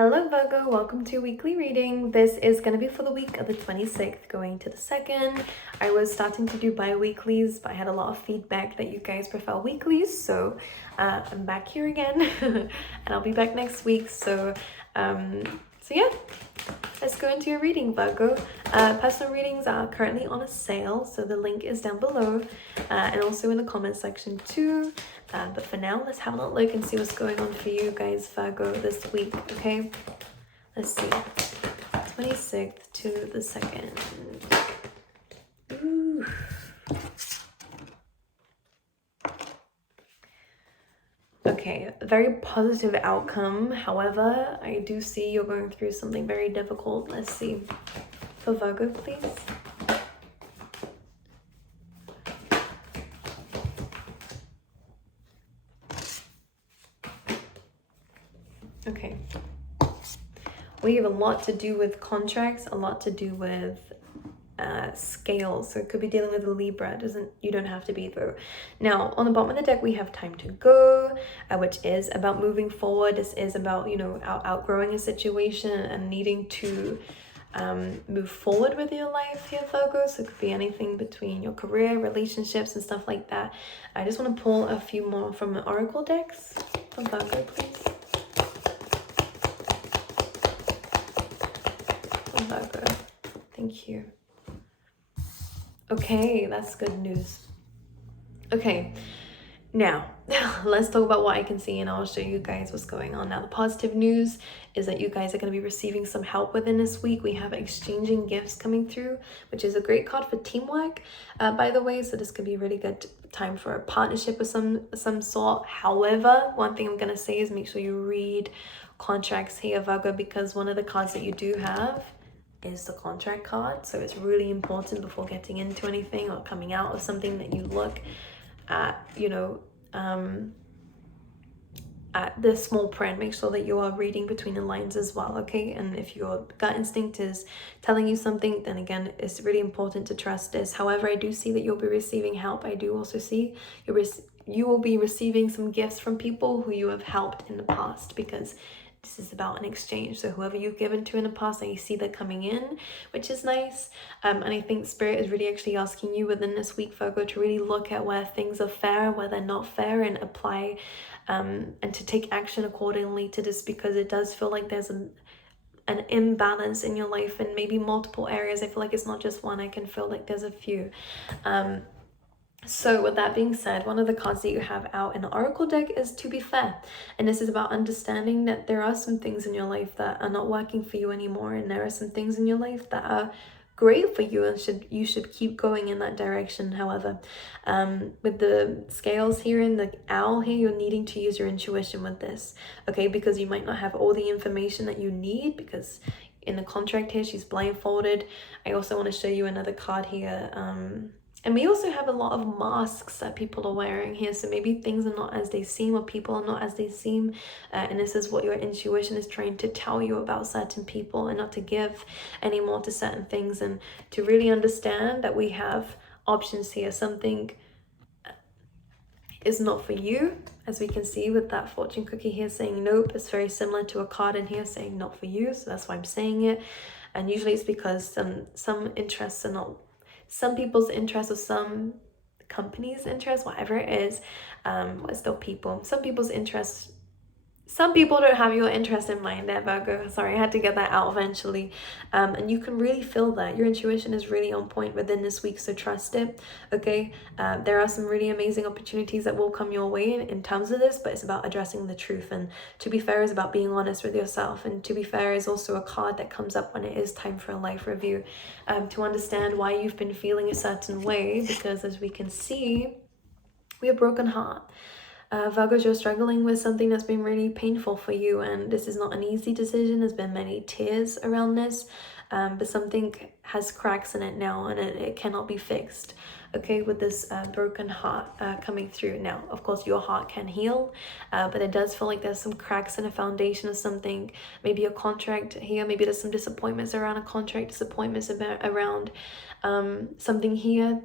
Hello Virgo, welcome to weekly reading. This is going to be for the week of the 26th going to the 2nd. I was starting to do bi-weeklies, but I had a lot of feedback that you guys prefer weeklies, so I'm back here again and I'll be back next week. So yeah, let's go into your reading, Virgo. Personal readings are currently on a sale, so the link is down below and also in the comment section too. But for now, let's have a little look and see what's going on for you guys, Virgo, this week, okay? Let's see. 26th to the 2nd. Ooh. Okay, a very positive outcome. However, I do see you're going through something very difficult. Let's see. For Virgo, please. Okay. We have a lot to do with contracts, a lot to do with scales, so it could be dealing with a Libra. You don't have to be though. Now on the bottom of the deck we have time to go, which is about moving forward. This is about, you know, outgrowing a situation and needing to move forward with your life here, Virgo. So it could be anything between your career, relationships and stuff like that. I just want to pull a few more from the oracle decks for Virgo, please. For Virgo, thank you. Okay, that's good news. Okay, now let's talk about what I can see and I'll show you guys what's going on. Now the positive news is that you guys are going to be receiving some help within this week. We have exchanging gifts coming through, which is a great card for teamwork, by the way. So this could be a really good time for a partnership of some sort. However, one thing I'm going to say is make sure you read contracts here, Virgo, because one of the cards that you do have is the contract card. So it's really important before getting into anything or coming out of something that you look at, you know, at the small print. Make sure that you are reading between the lines as well, okay? And if your gut instinct is telling you something, then again, it's really important to trust this. However, I do see that you'll be receiving help. I do also see you will be receiving some gifts from people who you have helped in the past, because this is about an exchange. So whoever you've given to in the past, and you see that coming in, which is nice. And I think Spirit is really actually asking you within this week, Virgo, to really look at where things are fair, where they're not fair, and apply and to take action accordingly to this, because it does feel like there's an imbalance in your life in maybe multiple areas. I feel like it's not just one. I can feel like there's a few. So with that being said, one of the cards that you have out in the oracle deck is to be fair, and this is about understanding that there are some things in your life that are not working for you anymore, and there are some things in your life that are great for you and you should keep going in that direction. However, with the scales here and the owl here, you're needing to use your intuition with this, okay? Because you might not have all the information that you need, because in the contract here she's blindfolded. I also want to show you another card here, and we also have a lot of masks that people are wearing here. So maybe things are not as they seem, or people are not as they seem. And this is what your intuition is trying to tell you about certain people, and not to give any more to certain things, and to really understand that we have options here. Something is not for you, as we can see with that fortune cookie here saying nope. It's very similar to a card in here saying not for you. So that's why I'm saying it. And usually it's because some interests are not, some people's interest, or some companies' interest, whatever it is, but still people. Some people's interest, some people don't have your interest in mind there, Virgo. Sorry, I had to get that out eventually. And you can really feel that. Your intuition is really on point within this week, so trust it, okay? There are some really amazing opportunities that will come your way in terms of this, but it's about addressing the truth. And to be fair is about being honest with yourself. And to be fair is also a card that comes up when it is time for a life review, to understand why you've been feeling a certain way, because as we can see, we have a broken heart. Virgos, you're struggling with something that's been really painful for you, and this is not an easy decision. There's been many tears around this, but something has cracks in it now, and it cannot be fixed, okay, with this broken heart coming through. Now, of course, your heart can heal, but it does feel like there's some cracks in a foundation of something, maybe a contract here, maybe there's some disappointments around a contract, disappointments around something here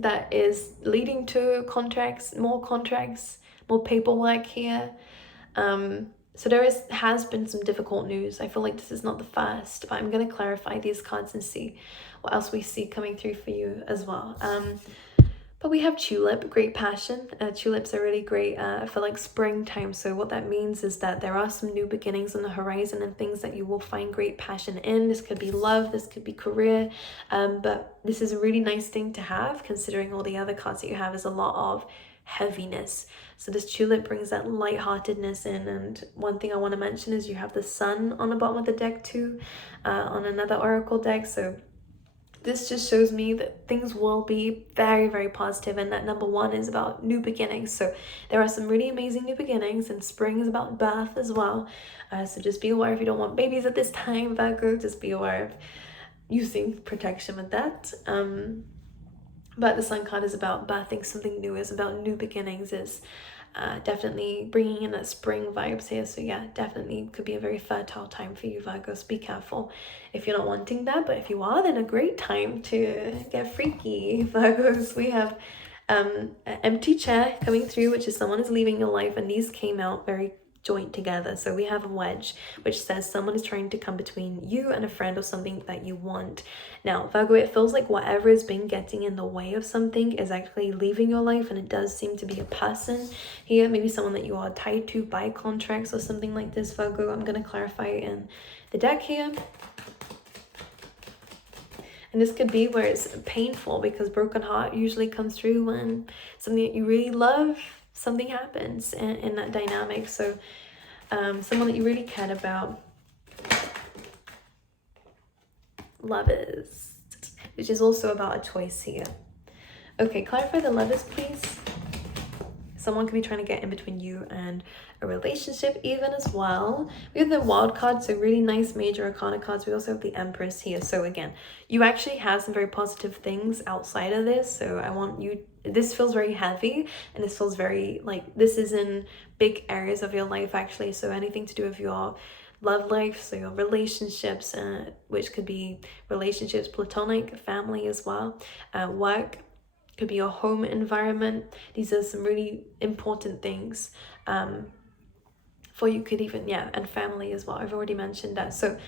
that is leading to contracts, more paperwork here. So has been some difficult news. I feel like this is not the first, but I'm going to clarify these cards and see what else we see coming through for you as well. But we have tulip, great passion. Tulips are really great for like springtime. So what that means is that there are some new beginnings on the horizon and things that you will find great passion in. This could be love, this could be career. But this is a really nice thing to have, considering all the other cards that you have is a lot of heaviness. So this tulip brings that lightheartedness in. And one thing I want to mention is you have the sun on the bottom of the deck too, on another oracle deck. So this just shows me that things will be very, very positive, and that number one is about new beginnings. So there are some really amazing new beginnings, and spring is about birth as well. So just be aware if you don't want babies at this time, Virgo, just be aware of using protection with that. But the sun card is about birthing something new, is about new beginnings, is definitely bringing in that spring vibes here. So yeah, definitely could be a very fertile time for you, Virgos. Be careful if you're not wanting that, but if you are, then a great time to get freaky, Virgos. We have an empty chair coming through, which is someone is leaving your life, and these came out very joint together. So we have a wedge, which says someone is trying to come between you and a friend or something that you want. Now, Virgo, it feels like whatever has been getting in the way of something is actually leaving your life, and it does seem to be a person here, maybe someone that you are tied to by contracts or something like this, Virgo. I'm going to clarify in the deck here. And this could be where it's painful, because broken heart usually comes through when something that you really love, something happens in that dynamic. So someone that you really cared about. Lovers, which is also about a choice here. Okay, clarify the lovers, please. Someone could be trying to get in between you and a relationship even as well. We have the wild card, so really nice major arcana cards. We also have the Empress here. So again, you actually have some very positive things outside of this. So I want you, this feels very heavy, and this feels very like this is in big areas of your life actually. So anything to do with your love life, so your relationships, which could be relationships, platonic, family as well, work, could be your home environment. These are some really important things for you. Could even, yeah, and family as well. I've already mentioned that. So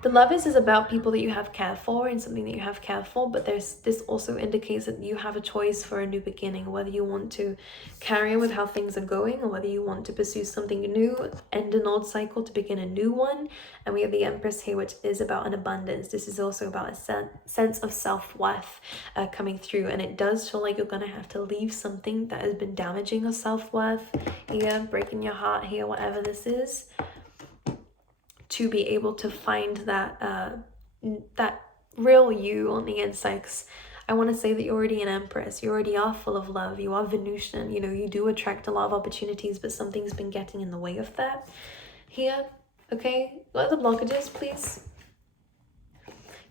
the lovers is about people that you have care for and something that you have care for, but this also indicates that you have a choice for a new beginning, whether you want to carry on with how things are going or whether you want to pursue something new, end an old cycle to begin a new one. And we have the Empress here, which is about an abundance. This is also about a sense of self-worth coming through, and it does feel like you're going to have to leave something that has been damaging your self-worth here, breaking your heart here, whatever this is, to be able to find that that real you on the inside. I want to say that you're already an Empress. You already are full of love. You are Venusian. You know, you do attract a lot of opportunities, but something's been getting in the way of that here. Okay, what are the blockages, please?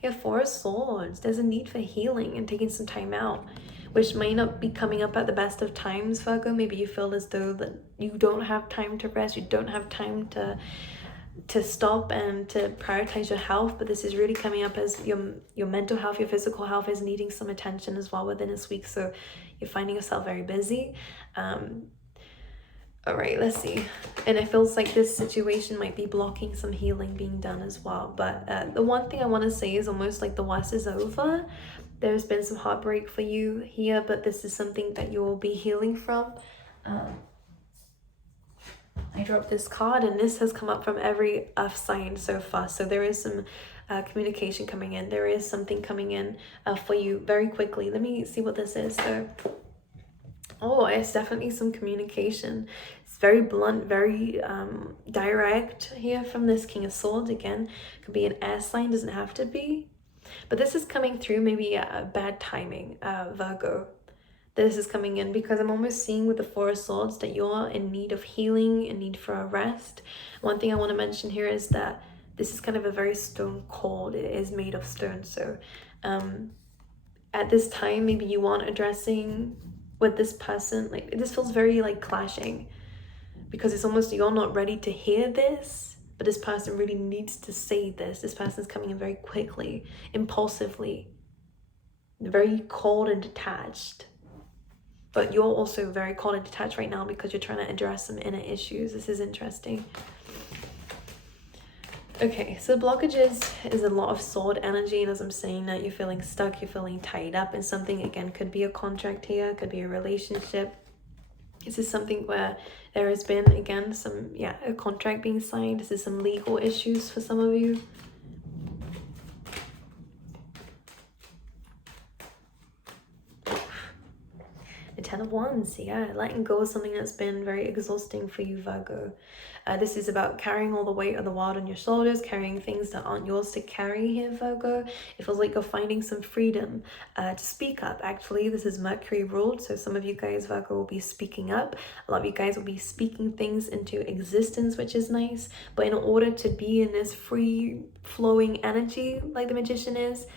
Yeah, Four of Swords. There's a need for healing and taking some time out, which may not be coming up at the best of times, Virgo. Maybe you feel as though that you don't have time to rest. You don't have time to stop and to prioritize your health, but this is really coming up as your mental health, your physical health is needing some attention as well within this week. So you're finding yourself very busy. All right, let's see. And it feels like this situation might be blocking some healing being done as well. But the one thing I want to say is almost like the worst is over. There's been some heartbreak for you here, but this is something that you will be healing from. I dropped this card, and this has come up from every earth sign so far. So there is some communication coming in. There is something coming in for you very quickly. Let me see what this is. So, oh, it's definitely some communication. It's very blunt, very direct here from this King of Swords. Again, could be an air sign, doesn't have to be. But this is coming through maybe a bad timing, Virgo. This is coming in because I'm almost seeing with the Four of Swords that you're in need of healing, in need for a rest. One thing I want to mention here is that this is kind of a very stone cold. It is made of stone. So at this time, maybe you want addressing with this person. Like, this feels very like clashing, because it's almost you're not ready to hear this, but this person really needs to say this. This person's coming in very quickly, impulsively, very cold and detached. But you're also very cold and detached right now because you're trying to address some inner issues. This is interesting. Okay, so blockages is a lot of sword energy, and as I'm saying that, you're feeling stuck, you're feeling tied up in something. Again, could be a contract here, could be a relationship. This is something where there has been, again, some, a contract being signed. This is some legal issues for some of you. The Ten of Wands, letting go of something that's been very exhausting for you, Virgo. This is about carrying all the weight of the world on your shoulders, carrying things that aren't yours to carry here, Virgo. It feels like you're finding some freedom to speak up. Actually, this is Mercury ruled, so some of you guys, Virgo, will be speaking up. A lot of you guys will be speaking things into existence, which is nice. But in order to be in this free-flowing energy like the Magician is,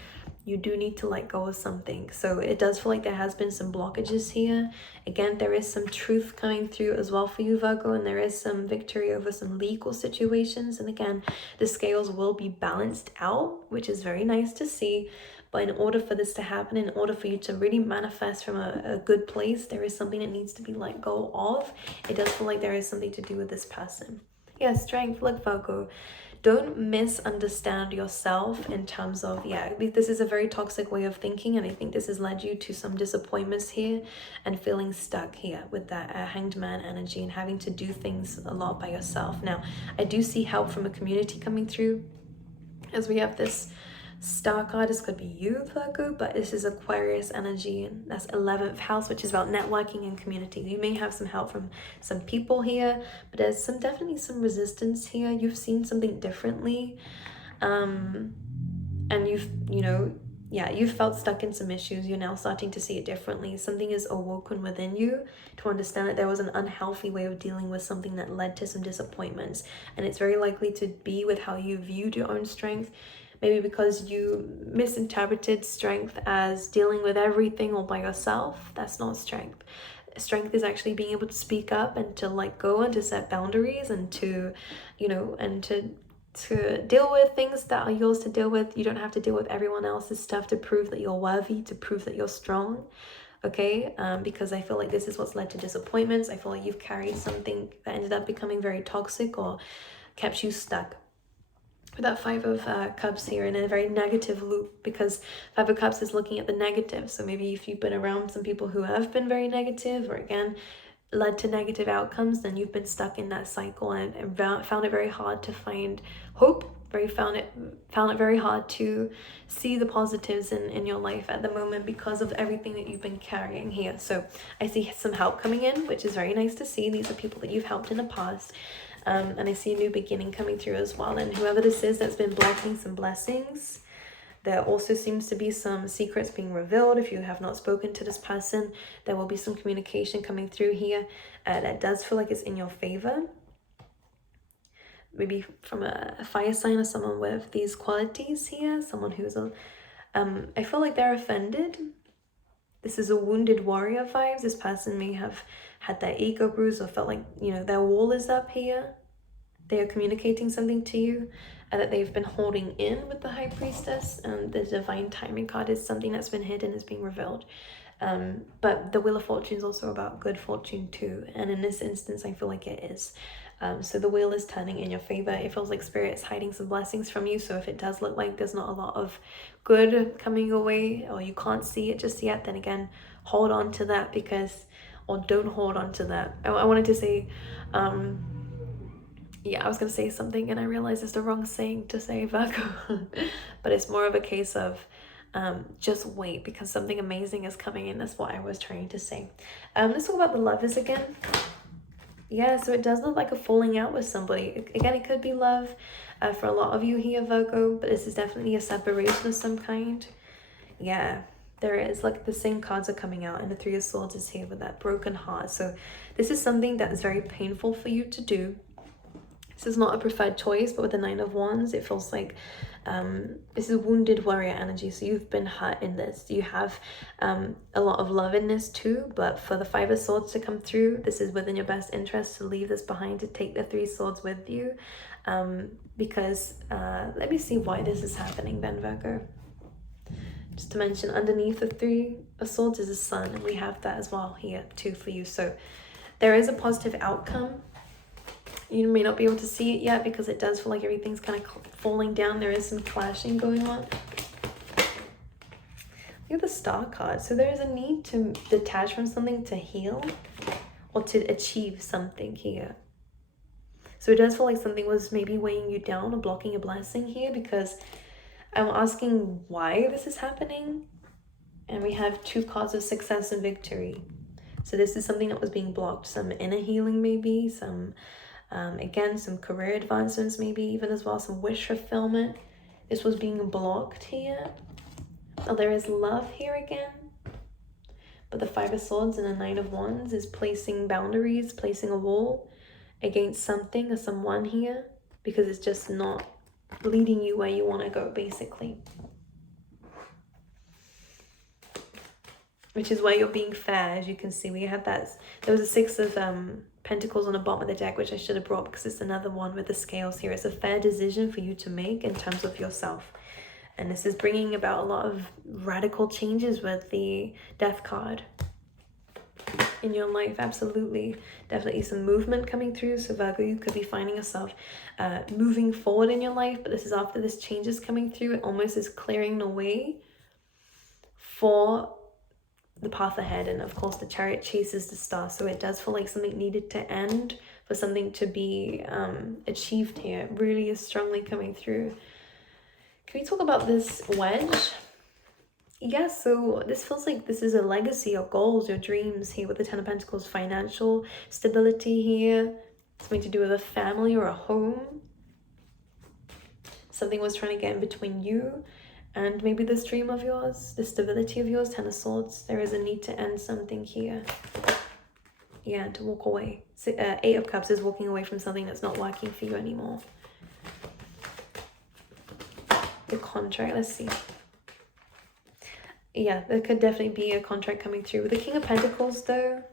you do need to let go of something. So it does feel like there has been some blockages here. Again, there is some truth coming through as well for you, Virgo, and there is some victory over some legal situations. And again, the scales will be balanced out, which is very nice to see. But in order for this to happen, in order for you to really manifest from a good place, there is something that needs to be let go of. It does feel like there is something to do with this person. Yeah, strength. Look, Virgo, don't misunderstand yourself in terms of, this is a very toxic way of thinking, and I think this has led you to some disappointments here and feeling stuck here with that Hanged Man energy and having to do things a lot by yourself. Now, I do see help from a community coming through as we have this Star card. This could be you, Virgo, but this is Aquarius energy, and that's 11th house, which is about networking and community. You may have some help from some people here, but there's definitely some resistance here. You've seen something differently, and you've felt stuck in some issues. You're now starting to see it differently. Something is awoken within you to understand that there was an unhealthy way of dealing with something that led to some disappointments, and it's very likely to be with how you viewed your own strength. Maybe because you misinterpreted strength as dealing with everything all by yourself. That's not strength. Strength is actually being able to speak up and to let go and to set boundaries and to, to deal with things that are yours to deal with. You don't have to deal with everyone else's stuff to prove that you're worthy, to prove that you're strong. Okay, because I feel like this is what's led to disappointments. I feel like you've carried something that ended up becoming very toxic or kept you stuck. With that Five of Cups here in a very negative loop, because Five of Cups is looking at the negative. So maybe if you've been around some people who have been very negative, or again led to negative outcomes, then you've been stuck in that cycle and found it very hard to find hope. Found it very hard to see the positives in your life at the moment because of everything that you've been carrying here. So I see some help coming in, which is very nice to see. These are people that you've helped in the past. And I see a new beginning coming through as well. And whoever this is that's been blocking some blessings, there also seems to be some secrets being revealed. If you have not spoken to this person, there will be some communication coming through here that does feel like it's in your favor. Maybe from a fire sign or someone with these qualities here. Someone who's I feel like they're offended. This is a wounded warrior vibes. This person may have had their ego bruised or felt like, their wall is up here. They are communicating something to you that they've been holding in with the High Priestess. And the Divine Timing card is something that's been hidden, is being revealed. But the Wheel of Fortune is also about good fortune too. And in this instance, I feel like it is. So the wheel is turning in your favor. It feels like Spirit is hiding some blessings from you. So if it does look like there's not a lot of good coming your way, or you can't see it just yet, then again, hold on to that, or don't hold on to that. I wanted to say, I was going to say something and I realized it's the wrong saying to say, Virgo. But it's more of a case of just wait, because something amazing is coming in. That's what I was trying to say. Let's talk about the Lovers again. Yeah, so it does look like a falling out with somebody. Again, it could be love for a lot of you here, Virgo, but this is definitely a separation of some kind. Yeah, there is, like, the same cards are coming out, and the Three of Swords is here with that broken heart. So this is something that is very painful for you to do. This is not a preferred choice, but with the Nine of Wands, it feels like this is wounded warrior energy. So you've been hurt in this. You have a lot of love in this too, but for the Five of Swords to come through, this is within your best interest to leave this behind, to take the Three Swords with you. Because let me see why this is happening then, Virgo. Just to mention, underneath the Three of Swords is a Sun, and we have that as well here too for you. So there is a positive outcome You may not be able to see it yet because it does feel like everything's kind of falling down. There is some clashing going on. Look at the Star card. So there is a need to detach from something to heal or to achieve something here. So it does feel like something was maybe weighing you down or blocking a blessing here, because I'm asking why this is happening. And we have 2 cards of success and victory. So this is something that was being blocked. Some inner healing maybe, some, again, some career advancements maybe even as well, some wish fulfillment. This was being blocked here. Oh, there is love here again. But the 5 of Swords and the 9 of Wands is placing boundaries, placing a wall against something or someone here, because it's just not leading you where you want to go, basically. Which is why you're being fair. As you can see, we had that, there was a 6 of Pentacles on the bottom of the deck, which I should have brought because it's another one with the scales here. It's a fair decision for you to make in terms of yourself. And this is bringing about a lot of radical changes with the Death card in your life. Absolutely. Definitely some movement coming through. So Virgo, you could be finding yourself moving forward in your life, but this is after this change is coming through. It almost is clearing the way for the path ahead. And of course the Chariot chases the star, so it does feel like something needed to end for something to be achieved here. It really is strongly coming through. Can we talk about this wedge? Yeah, so this feels like this is a legacy, your goals, your dreams here with the 10 of Pentacles, financial stability here, something to do with a family or a home. Something was trying to get in between you and maybe this dream of yours, the stability of yours. 10 of Swords, there is a need to end something here. Yeah, to walk away. 8 of Cups is walking away from something that's not working for you anymore. The contract, let's see. Yeah, there could definitely be a contract coming through. With the King of Pentacles though,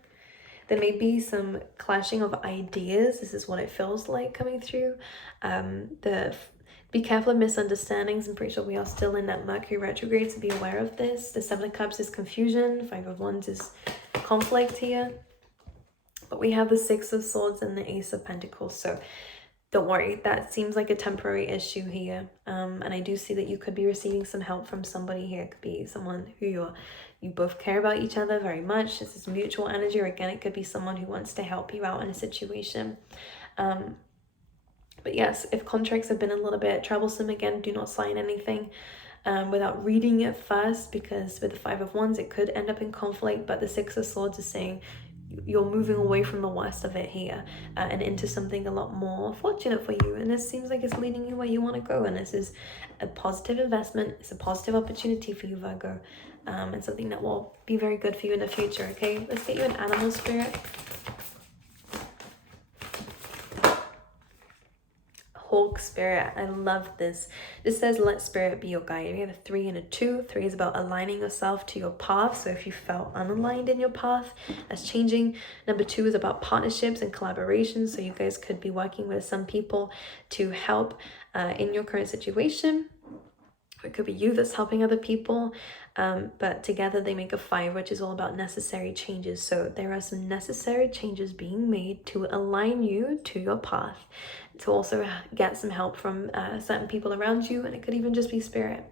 there may be some clashing of ideas. This is what it feels like coming through. Be careful of misunderstandings. I'm pretty sure we are still in that Mercury retrograde, so be aware of this. The 7 of Cups is confusion. 5 of Wands is conflict here. But we have the 6 of Swords and the Ace of Pentacles, so don't worry, that seems like a temporary issue here. And I do see that you could be receiving some help from somebody here. It could be someone who you both care about each other very much. This is mutual energy, or again, it could be someone who wants to help you out in a situation. But yes, if contracts have been a little bit troublesome, again, do not sign anything without reading it first, because with the 5 of Wands, it could end up in conflict. But the 6 of Swords is saying you're moving away from the worst of it here and into something a lot more fortunate for you. And this seems like it's leading you where you want to go. And this is a positive investment. It's a positive opportunity for you, Virgo. And something that will be very good for you in the future, okay? Let's get you an animal spirit. Hawk spirit, I love this. This says let spirit be your guide. We have a 3 and a 2. 3 is about aligning yourself to your path. So if you felt unaligned in your path, that's changing. Number 2 is about partnerships and collaborations. So you guys could be working with some people to help in your current situation. It could be you that's helping other people, but together they make a 5, which is all about necessary changes. So there are some necessary changes being made to align you to your path, to also get some help from certain people around you, and it could even just be spirit.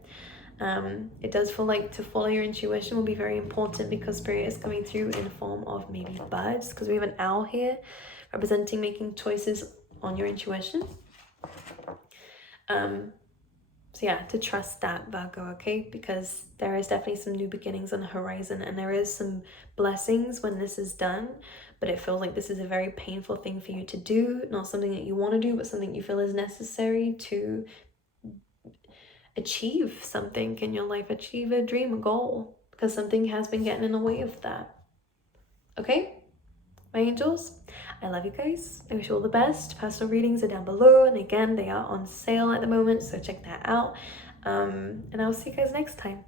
It does feel like to follow your intuition will be very important, because spirit is coming through in the form of maybe birds, because we have an owl here representing making choices on your intuition. So yeah, to trust that, Virgo, okay? Because there is definitely some new beginnings on the horizon, and there is some blessings when this is done, but it feels like this is a very painful thing for you to do. Not something that you want to do, but something you feel is necessary to achieve something in your life, achieve a dream, a goal, because something has been getting in the way of that. Okay? My angels, I love you guys. I wish you all the best. Personal readings are down below, and again, they are on sale at the moment, so check that out. And I'll see you guys next time.